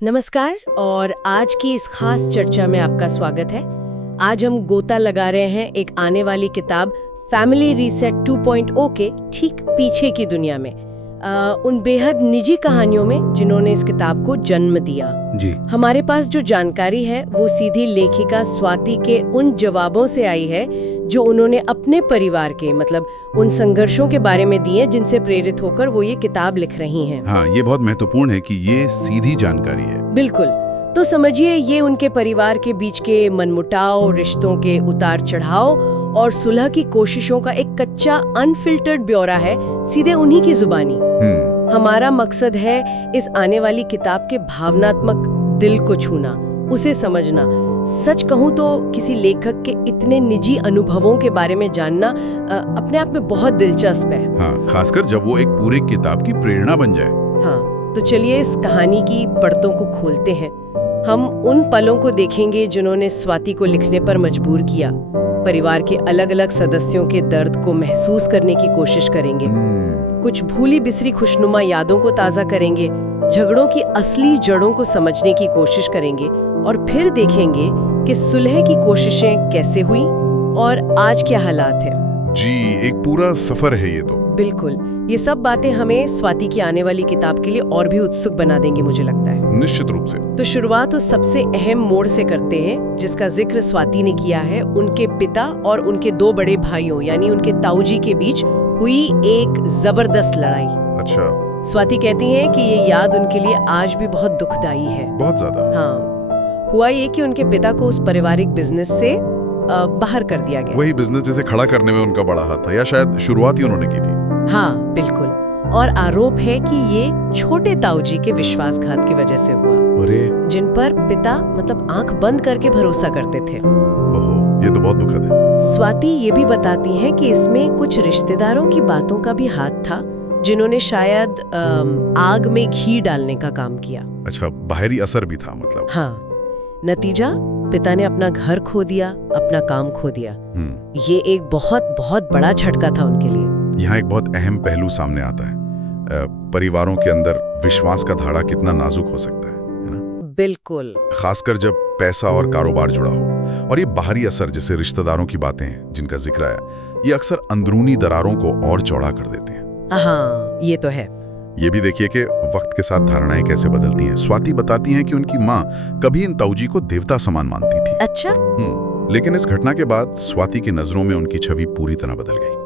नमस्कार और आज की इस खास चर्चा में आपका स्वागत है। आज हम गोता लगा रहे हैं एक आने वाली किताब फैमिली रीसेट 2.0 के ठीक पीछे की दुनिया में, उन बेहद निजी कहानियों में जिन्होंने इस किताब को जन्म दिया। जी। हमारे पास जो जानकारी है वो सीधी लेखिका स्वाति के उन जवाबों से आई है जो उन्होंने अपने परिवार के मतलब उन संघर्षों के बारे में दिए जिनसे प्रेरित होकर वो ये किताब लिख रही हैं। हाँ, ये बहुत महत्वपूर्ण है कि ये सीधी जानकारी है। बिल्कुल। तो समझिए ये उनके परिवार के बीच के मनमुटाव, रिश्तों के उतार चढ़ाव और सुलह की कोशिशों का एक कच्चा अनफिल्टर्ड ब्यौरा है, सीधे उन्हीं की जुबानी। हमारा मकसद है इस आने वाली किताब के भावनात्मक दिल को छूना, उसे समझना। सच कहूं तो किसी लेखक के इतने निजी अनुभवों के बारे में जानना अपने आप में बहुत दिलचस्प है। हाँ, खासकर जब वो एक पूरे किताब की प्रेरणा बन जाए। हाँ, तो चलिए इस कहानी की परतों को खोलते हैं। हम उन पलों को देखेंगे जिन्होंने स्वाति को लिखने पर मजबूर किया। परिवार के अलग अलग सदस्यों के दर्द को महसूस करने की कोशिश करेंगे। कुछ भूली बिसरी खुशनुमा यादों को ताज़ा करेंगे, झगड़ों की असली जड़ों को समझने की कोशिश करेंगे और फिर देखेंगे कि सुलह की कोशिशें कैसे हुई और आज क्या हालात हैं। जी, एक पूरा सफर है ये तो। बिल्कुल, ये सब बातें हमें स्वाति की आने वाली किताब के लिए और भी उत्सुक बना देंगी, मुझे लगता है। निश्चित रूप से। तो शुरुआत उस सबसे अहम मोड़ से करते हैं जिसका जिक्र स्वाति ने किया है। उनके पिता और उनके दो बड़े भाइयों यानी उनके ताऊजी के बीच हुई एक जबरदस्त लड़ाई। अच्छा। स्वाति कहती हैं कि ये याद उनके लिए आज भी बहुत दुखदाई है। बहुत ज्यादा। हाँ, हुआ ये कि उनके पिता को उस पारिवारिक बिजनेस से बाहर कर दिया गया। वही बिजनेस जिसे खड़ा करने में उनका बड़ा हाथ था, या शायद शुरुआत ही उन्होंने की थी। हाँ बिल्कुल, और आरोप है कि ये छोटे ताऊजी के विश्वासघात की वजह से हुआ। अरे, जिन पर पिता मतलब आंख बंद करके भरोसा करते थे। ओहो, ये तो बहुत दुखद है। स्वाति ये भी बताती हैं कि इसमें कुछ रिश्तेदारों की बातों का भी हाथ था जिन्होंने शायद आग में घी डालने का काम किया। अच्छा, बाहरी असर भी था मतलब। हाँ, नतीजा पिता ने अपना घर खो दिया, अपना काम खो दिया। ये एक बहुत बहुत बड़ा झटका था उनके लिए। यहाँ एक बहुत अहम पहलू सामने आता है। परिवारों के अंदर विश्वास का धागा कितना नाजुक हो सकता है ना? बिल्कुल। खासकर जब पैसा और कारोबार जुड़ा हो। और ये बाहरी असर जैसे रिश्तेदारों की बातें जिनका जिक्र आया, ये अक्सर अंदरूनी दरारों को और चौड़ा कर देते हैं। हाँ, ये तो है। ये भी देखिए कि वक्त के साथ धारणाएं कैसे बदलती हैं। स्वाति बताती हैं कि उनकी माँ कभी इन ताऊजी को देवता समान मानती थी। अच्छा। लेकिन इस घटना के बाद स्वाति की नजरों में उनकी छवि पूरी तरह बदल गई।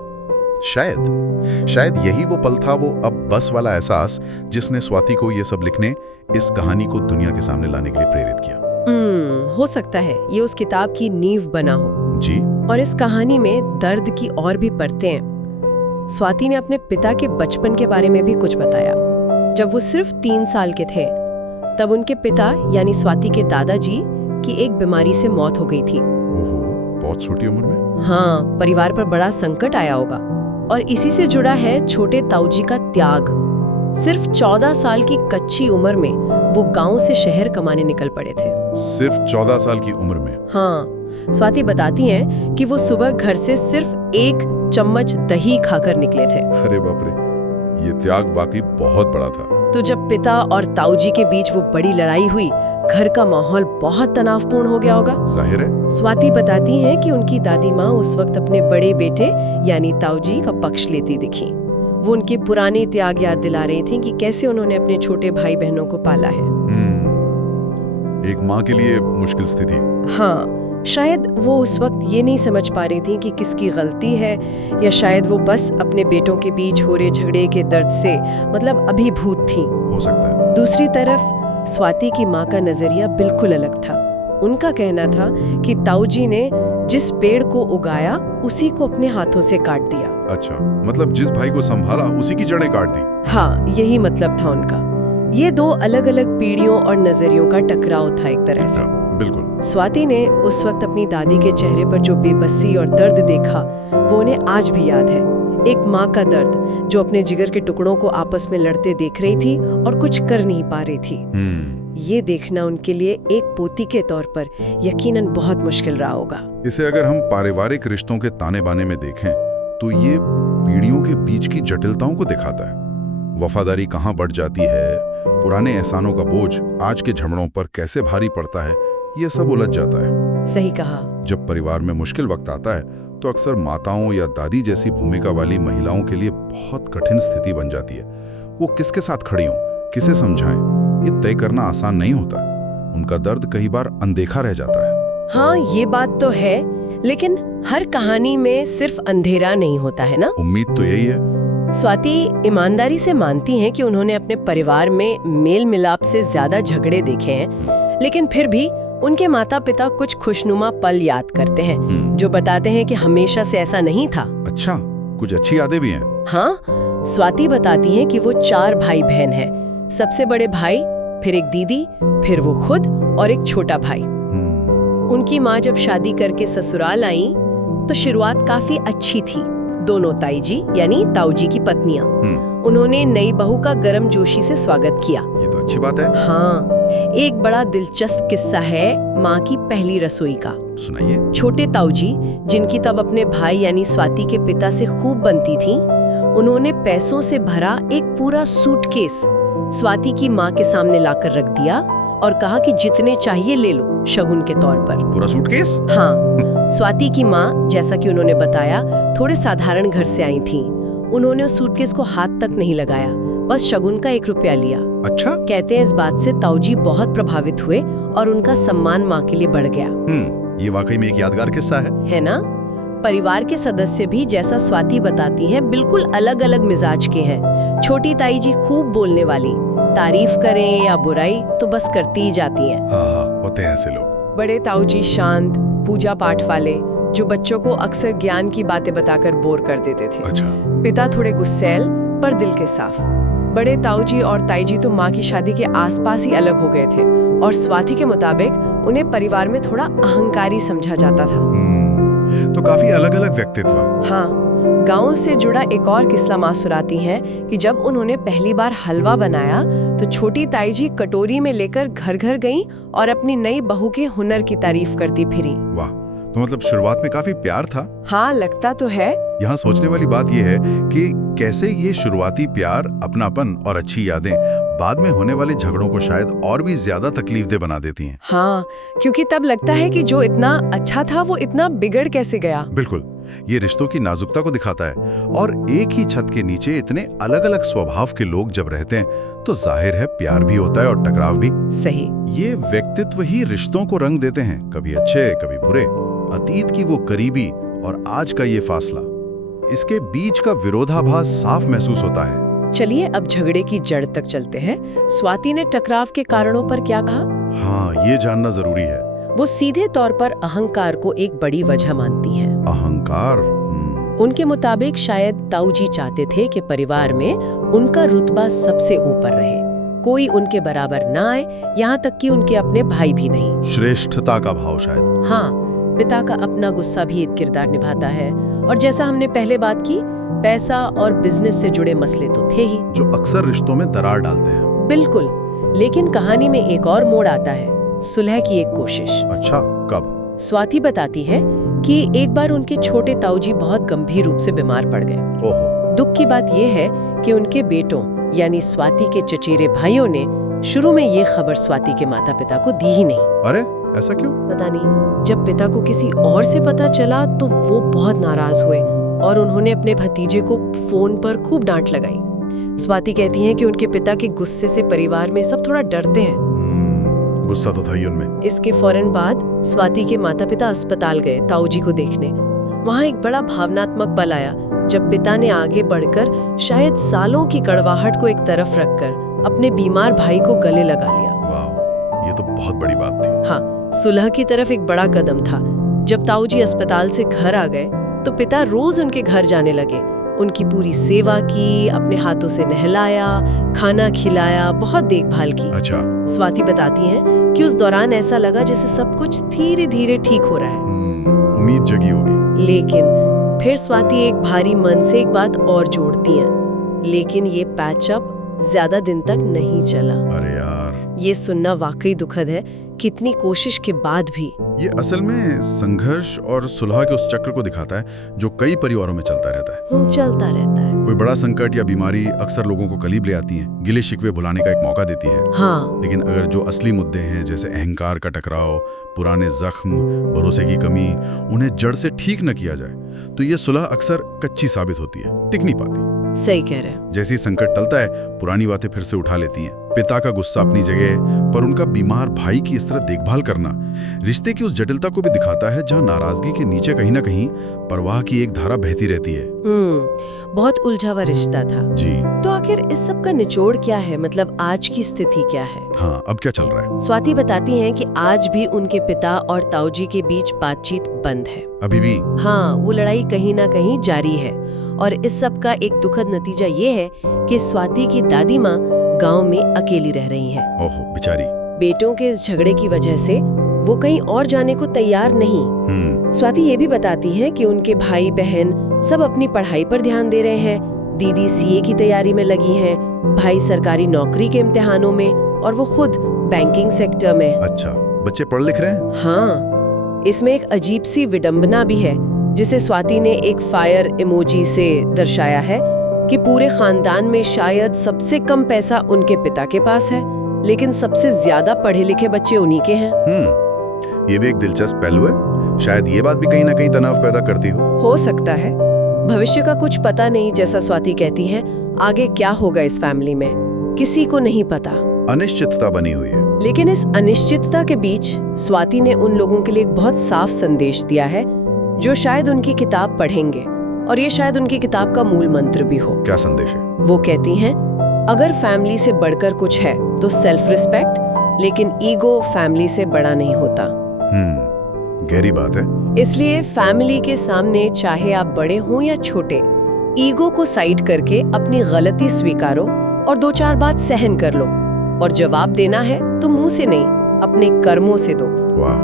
शायद यही वो पल था, वो अब बस वाला एहसास जिसने स्वाति को ये सब लिखने, इस कहानी को दुनिया के सामने लाने के लिए प्रेरित किया। हो सकता है ये उस किताब की नींव बना हो। जी। और इस कहानी में दर्द की और भी परतें हैं। स्वाति ने अपने पिता के बचपन के बारे में भी कुछ बताया। जब वो सिर्फ 3 साल के थे तब उनके पिता यानी स्वाति के दादाजी की एक बीमारी से मौत हो गई थी। ओहो, बहुत छोटी उम्र में। हाँ, परिवार पर बड़ा संकट आया होगा। और इसी से जुड़ा है छोटे ताऊजी का त्याग। सिर्फ 14 साल की कच्ची उम्र में वो गांव से शहर कमाने निकल पड़े थे। सिर्फ 14 साल की उम्र में? हाँ, स्वाति बताती हैं कि वो सुबह घर से सिर्फ 1 चम्मच दही खाकर निकले थे। अरे बाप रे, ये त्याग वाकई बहुत बड़ा था। तो जब पिता और ताऊजी के बीच वो बड़ी लड़ाई हुई, घर का माहौल बहुत तनावपूर्ण हो गया होगा। जाहिर है। स्वाति बताती हैं कि उनकी दादी माँ उस वक्त अपने बड़े बेटे यानी ताऊजी का पक्ष लेती दिखी। वो उनके पुराने त्याग याद दिला रही थी कि कैसे उन्होंने अपने छोटे भाई बहनों को पाला है। एक माँ के लिए मुश्किल स्थिति। हाँ, शायद वो उस वक्त ये नहीं समझ पा रही थी कि किसकी गलती है, या शायद वो बस अपने बेटों के बीच हो रहे झगड़े के दर्द से मतलब अभिभूत थी। हो सकता है। दूसरी तरफ स्वाति की माँ का नजरिया बिल्कुल अलग था। उनका कहना था कि ताऊजी ने जिस पेड़ को उगाया उसी को अपने हाथों से काट दिया। अच्छा, मतलब जिस भाई को संभाला उसी की जड़ें काट दी। हाँ, यही मतलब था उनका। ये 2 अलग अलग पीढ़ियों और नजरियों का टकराव था एक तरह से। बिल्कुल। स्वाति ने उस वक्त अपनी दादी के चेहरे पर जो बेबसी और दर्द देखा वो उन्हें आज भी याद है। एक माँ का दर्द जो अपने जिगर के टुकड़ों को आपस में लड़ते देख रही थी और कुछ कर नहीं पा रही थी। ये देखना उनके लिए एक पोती के तौर पर यकीनन बहुत मुश्किल रहा होगा। इसे अगर हम पारिवारिक रिश्तों के ताने बाने में देखें तो ये पीढ़ियों के बीच की जटिलताओं को दिखाता है। वफादारी कहाँ बढ़ जाती है, पुराने एहसानों का बोझ आज के झगड़ों पर कैसे भारी पड़ता है, ये सब उलझ जाता है। सही कहा। जब परिवार में मुश्किल वक्त आता है तो अक्सर माताओं या दादी जैसी भूमिका वाली महिलाओं के लिए बहुत कठिन स्थिति बन जाती है। वो किसके साथ खड़ी हों, किसे समझाएं, ये तय करना आसान नहीं होता। उनका दर्द कई बार अनदेखा रह जाता है। हाँ, ये बात तो है, लेकिन हर कहानी में सिर्फ अंधेरा नहीं होता है ना। उम्मीद तो यही है। स्वाति ईमानदारी से मानती हैं कि उन्होंने अपने परिवार में मेल मिलाप से ज्यादा झगड़े देखे हैं, लेकिन फिर भी उनके माता पिता कुछ खुशनुमा पल याद करते हैं जो बताते हैं कि हमेशा से ऐसा नहीं था। अच्छा, कुछ अच्छी यादें भी हैं। हाँ, स्वाति बताती हैं कि वो 4 भाई बहन हैं। सबसे बड़े भाई, फिर एक दीदी, फिर वो खुद और एक छोटा भाई। उनकी माँ जब शादी करके ससुराल आई तो शुरुआत काफी अच्छी थी। दोनों ताई जी यानी ताऊ जी की पत्नियां, उन्होंने नई बहू का गर्मजोशी से स्वागत किया। ये तो अच्छी बात है। हाँ, एक बड़ा दिलचस्प किस्सा है माँ की पहली रसोई का। सुनाइए। छोटे ताऊ जी, जिनकी तब अपने भाई यानी स्वाति के पिता से खूब बनती थी, उन्होंने पैसों से भरा एक पूरा सूटकेस स्वाति की माँ के सामने लाकर रख दिया और कहा कि जितने चाहिए ले लो, शगुन के तौर पर। पूरा सूटकेस? हाँ। स्वाति की माँ, जैसा कि उन्होंने बताया, थोड़े साधारण घर से आई थीं। उन्होंने उस सूटकेस को हाथ तक नहीं लगाया, बस शगुन का 1 रुपया लिया। अच्छा। कहते हैं इस बात से ताऊजी बहुत प्रभावित हुए और उनका सम्मान माँ के लिए बढ़ गया। ये वाकई में एक यादगार किस्सा है ना? परिवार के सदस्य भी, जैसा स्वाति बताती हैं, बिल्कुल अलग अलग मिजाज के हैं। छोटी ताई जी खूब बोलने वाली, तारीफ करें या बुराई तो बस करती ही जाती हैं। हाँ, होते हैं ऐसे लोग। बड़े ताऊ जी शांत, पूजा पाठ वाले, जो बच्चों को अक्सर ज्ञान की बातें बताकर बोर कर देते थे। अच्छा। पिता थोड़े गुस्सैल पर दिल के साफ। बड़े ताऊ जी और ताई जी तो माँ की शादी के आसपास ही अलग हो गए थे और स्वाति के मुताबिक उन्हें परिवार में थोड़ा अहंकारी समझा जाता था। तो काफी अलग अलग व्यक्तित्व। हाँ, गाँव से जुड़ा एक और किस्सा माँ सुनाती हैं कि जब उन्होंने पहली बार हलवा बनाया तो छोटी ताई जी कटोरी में लेकर घर घर गईं और अपनी नई बहू के हुनर की तारीफ करती फिरी। वाह, तो मतलब शुरुआत में काफी प्यार था। हाँ, लगता तो है। यहाँ सोचने वाली बात यह है कि कैसे ये शुरुआती प्यार, अपनापन और अच्छी यादें बाद में होने वाले झगड़ों को शायद और भी ज्यादा तकलीफदेह बना देती हैं। हाँ, क्योंकि तब लगता है कि जो इतना अच्छा था वो इतना बिगड़ कैसे गया। बिल्कुल, ये रिश्तों की नाजुकता को दिखाता है। और एक ही छत के नीचे इतने अलग अलग स्वभाव के लोग जब रहते हैं तो जाहिर है प्यार भी होता है और टकराव भी। सही। ये व्यक्तित्व ही रिश्तों को रंग देते हैं, कभी अच्छे कभी बुरे। अतीत की वो करीबी और आज का ये फासला, इसके बीच का विरोधाभास साफ महसूस होता है। चलिए अब झगड़े की जड़ तक चलते हैं। स्वाति ने टकराव के कारणों पर क्या कहा? हाँ, ये जानना जरूरी है। वो सीधे तौर पर अहंकार को एक बड़ी वजह मानती हैं। अहंकार? उनके मुताबिक शायद ताऊ जी चाहते थे कि परिवार में उनका रुतबा सबसे ऊपर रहे, कोई उनके बराबर ना आए, यहाँ तक कि उनके अपने भाई भी नहीं। श्रेष्ठता का भाव शायद। हाँ, पिता का अपना गुस्सा भी एक किरदार निभाता है। और जैसा हमने पहले बात की, पैसा और बिजनेस से जुड़े मसले तो थे ही, जो अक्सर रिश्तों में दरार डालते हैं। बिल्कुल, लेकिन कहानी में एक और मोड़ आता है, सुलह की एक कोशिश। अच्छा, कब? स्वाति बताती है कि एक बार उनके छोटे ताऊ जी बहुत गंभीर रूप से बीमार पड़ गए। ओहो। दुख की बात यह है कि उनके बेटों यानी स्वाति के चचेरे भाइयों ने शुरू में ये खबर स्वाति के माता पिता को दी ही नहीं। अरे, ऐसा क्यों? पता नहीं, जब पिता को किसी और से पता चला तो वो बहुत नाराज हुए और उन्होंने अपने भतीजे को फोन पर खूब डांट लगाई। स्वाति कहती हैं कि उनके पिता के गुस्से से परिवार में सब थोड़ा डरते हैं। गुस्सा तो था ही उनमें। इसके फौरन बाद स्वाति के माता पिता अस्पताल गए ताऊ जी को देखने। वहाँ एक बड़ा भावनात्मक पल आया जब पिता ने आगे बढ़कर शायद सालों की कड़वाहट को एक तरफ रखकर अपने बीमार भाई को गले लगा लिया। वाह, ये तो बहुत बड़ी बात थी। हाँ, सुलह की तरफ एक बड़ा कदम था। जब ताऊ जी अस्पताल से घर आ गए तो पिता रोज उनके घर जाने लगे, उनकी पूरी सेवा की, अपने हाथों से नहलाया, खाना खिलाया, बहुत देखभाल की। अच्छा। स्वाति बताती हैं कि उस दौरान ऐसा लगा जैसे सब कुछ धीरे धीरे ठीक हो रहा है। उम्मीद जगी होगी। लेकिन फिर स्वाति एक भारी मन से एक बात और जोड़ती हैं, लेकिन ये पैचअप ज्यादा दिन तक नहीं चला। अरे यार, ये सुनना वाकई दुखद है। कितनी कोशिश के बाद भी। ये असल में संघर्ष और सुलह के उस चक्र को दिखाता है जो कई परिवारों में चलता रहता है। चलता रहता है। कोई बड़ा संकट या बीमारी अक्सर लोगों को करीब ले आती है, गिले शिकवे भुलाने का एक मौका देती है। हाँ, लेकिन अगर जो असली मुद्दे हैं जैसे अहंकार का टकराव, पुराने जख्म, भरोसे की कमी, उन्हें जड़ से ठीक न किया जाए तो ये सुलह अक्सर कच्ची साबित होती है, टिक नहीं पाती। सही कह रहे हैं। जैसे ही संकट टलता है, पुरानी बातें फिर से उठा लेती हैं। पिता का गुस्सा अपनी जगह, पर उनका बीमार भाई की इस तरह देखभाल करना रिश्ते की उस जटिलता को भी दिखाता है जहां नाराजगी के नीचे कहीं ना कहीं परवाह की एक धारा बहती रहती है। बहुत उलझा हुआ रिश्ता था जी। तो आखिर इस सब का निचोड़ क्या है, मतलब आज की स्थिति क्या है? हाँ, अब क्या चल रहा है? स्वाति बताती हैं कि आज भी उनके पिता और ताऊजी के बीच बातचीत बंद है। अभी भी? हाँ, वो लड़ाई कहीं ना कहीं जारी है और इस सब का एक दुखद नतीजा ये है कि स्वाति की दादी माँ गांव में अकेली रह रही हैं। ओहो, बेचारी। बेटों के इस झगड़े की वजह से वो कहीं और जाने को तैयार नहीं। स्वाति ये भी बताती है कि उनके भाई बहन सब अपनी पढ़ाई पर ध्यान दे रहे हैं। दीदी सीए की तैयारी में लगी है, भाई सरकारी नौकरी के इम्तिहानों में और वो खुद बैंकिंग सेक्टर में। अच्छा, बच्चे पढ़ लिख रहे हैं? हाँ, इसमें एक अजीब सी विडंबना भी है जिसे स्वाति ने एक फायर इमोजी से दर्शाया है कि पूरे खानदान में शायद सबसे कम पैसा उनके पिता के पास है, लेकिन सबसे ज्यादा पढ़े लिखे बच्चे उन्हीं के हैं। ये भी एक दिलचस्प पहलू है। शायद ये बात भी कहीं ना कहीं तनाव पैदा करती हो सकता है। भविष्य का कुछ पता नहीं, जैसा स्वाति कहती हैं। आगे क्या होगा इस फैमिली में, किसी को नहीं पता। अनिश्चितता बनी हुई है। लेकिन इस अनिश्चितता के बीच स्वाति ने उन लोगों के लिए एक बहुत साफ संदेश दिया है जो शायद उनकी किताब पढ़ेंगे, और ये शायद उनकी किताब का मूल मंत्र भी हो। क्या संदेश है? वो कहती हैं, अगर फैमिली से बढ़कर कुछ है तो सेल्फ रिस्पेक्ट, लेकिन ईगो फैमिली से बड़ा नहीं होता। गहरी बात है। इसलिए फैमिली के सामने चाहे आप बड़े हों या छोटे, ईगो को साइड करके अपनी गलती स्वीकारो और दो चार बात सहन कर लो, और जवाब देना है तो मुंह से नहीं, अपने कर्मों से दो। वाह,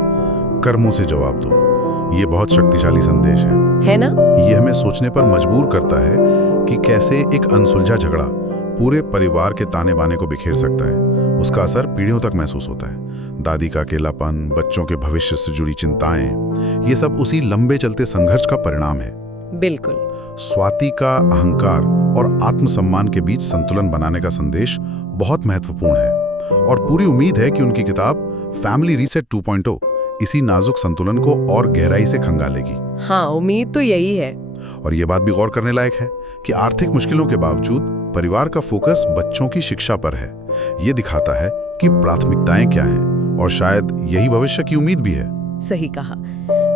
कर्मों से जवाब दो, ये बहुत शक्तिशाली संदेश है ना? ये हमें सोचने पर मजबूर करता है कि कैसे एक अनसुलझा झगड़ा पूरे परिवार के ताने बाने को बिखेर सकता है। उसका असर पीढ़ियों तक महसूस होता है। दादी का अकेलापन, बच्चों के भविष्य से जुड़ी चिंताएं, ये सब उसी लंबे चलते संघर्ष का परिणाम है। बिल्कुल। स्वाति का अहंकार और आत्मसम्मान के बीच संतुलन बनाने का संदेश बहुत महत्वपूर्ण है, और पूरी उम्मीद है कि उनकी किताब फैमिली रीसेट 2.0 इसी नाजुक संतुलन को और गहराई से खंगालेगी। हाँ, उम्मीद तो यही है। और ये बात भी गौर करने लायक है कि आर्थिक मुश्किलों के बावजूद परिवार का फोकस बच्चों की शिक्षा पर है। ये दिखाता है कि प्राथमिकताएं क्या हैं, और शायद यही भविष्य की उम्मीद भी है। सही कहा।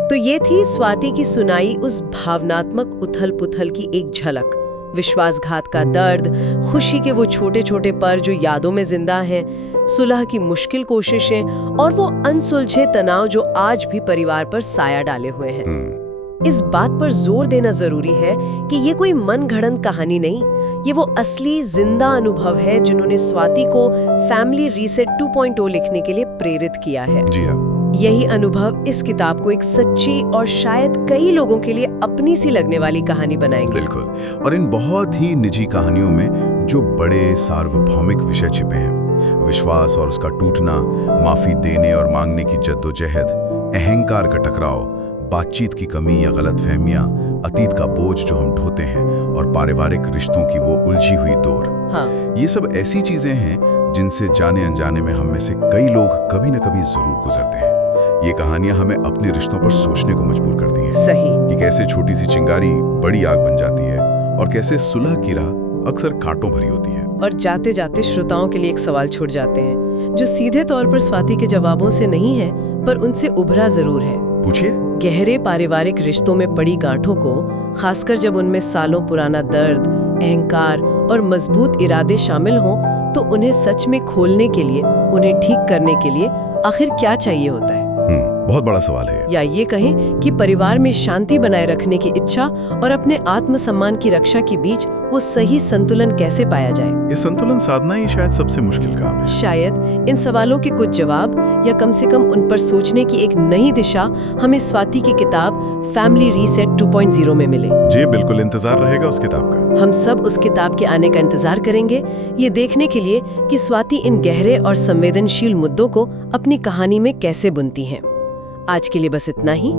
तो ये थी स्वाति की सुनाई उस भावनात्मक उथल पुथल की एक झलक। विश्वासघात का दर्द, खुशी के वो छोटे छोटे पल जो यादों में जिंदा हैं, सुलह की मुश्किल कोशिशें और वो अनसुलझे तनाव जो आज भी परिवार पर साया डाले हुए हैं। इस बात पर जोर देना जरूरी है कि ये कोई मनगढ़ंत कहानी नहीं, ये वो असली जिंदा अनुभव है जिन्होंने स्वाति को फैमिली रीसेट 2.0 लिखने के लिए प्रेरित किया है। जी हाँ। यही अनुभव इस किताब को एक सच्ची और शायद कई लोगों के लिए अपनी सी लगने वाली कहानी बनाएंगे। बिल्कुल। और इन बहुत ही निजी कहानियों में जो बड़े सार्वभौमिक विषय छिपे हैं, विश्वास और उसका टूटना, माफी देने और मांगने की जद्दोजहद, अहंकार का टकराव, बातचीत की कमी या गलतफहमियां, अतीत का बोझ जो हम ढोते हैं, और पारिवारिक रिश्तों की वो उलझी हुई दौर। हाँ। ये सब ऐसी चीजें हैं जिनसे जाने अनजाने में हम में से कई लोग कभी न कभी जरूर गुजरते हैं। ये कहानियां हमें अपने रिश्तों पर सोचने को मजबूर करती हैं। सही। कि कैसे छोटी सी चिंगारी बड़ी आग बन जाती है, और कैसे सुलह की राह अक्सर कांटों भरी होती है। और जाते जाते श्रोताओं के लिए एक सवाल छूट जाते हैं जो सीधे तौर पर स्वाति के जवाबों से नहीं है, पर उनसे उभरा जरूर है। पूछिए। गहरे पारिवारिक रिश्तों में पड़ी गांठों को, खासकर जब उनमें सालों पुराना दर्द, अहंकार और मजबूत इरादे शामिल हों, तो उन्हें सच में खोलने के लिए, उन्हें ठीक करने के लिए आखिर क्या चाहिए होता है? बहुत बड़ा सवाल है। या ये कहें कि परिवार में शांति बनाए रखने की इच्छा और अपने आत्मसम्मान की रक्षा के बीच वो सही संतुलन कैसे पाया जाए? ये संतुलन साधना ही शायद सबसे मुश्किल काम है। शायद इन सवालों के कुछ जवाब, या कम से कम उन पर सोचने की एक नई दिशा हमें स्वाति की किताब फैमिली रीसेट 2.0 में मिले। जी बिल्कुल, इंतजार रहेगा उस किताब का। हम सब उस किताब के आने का इंतजार करेंगे, ये देखने के लिए कि स्वाति इन गहरे और संवेदनशील मुद्दों को अपनी कहानी में कैसे बुनती हैं। आज के लिए बस इतना ही।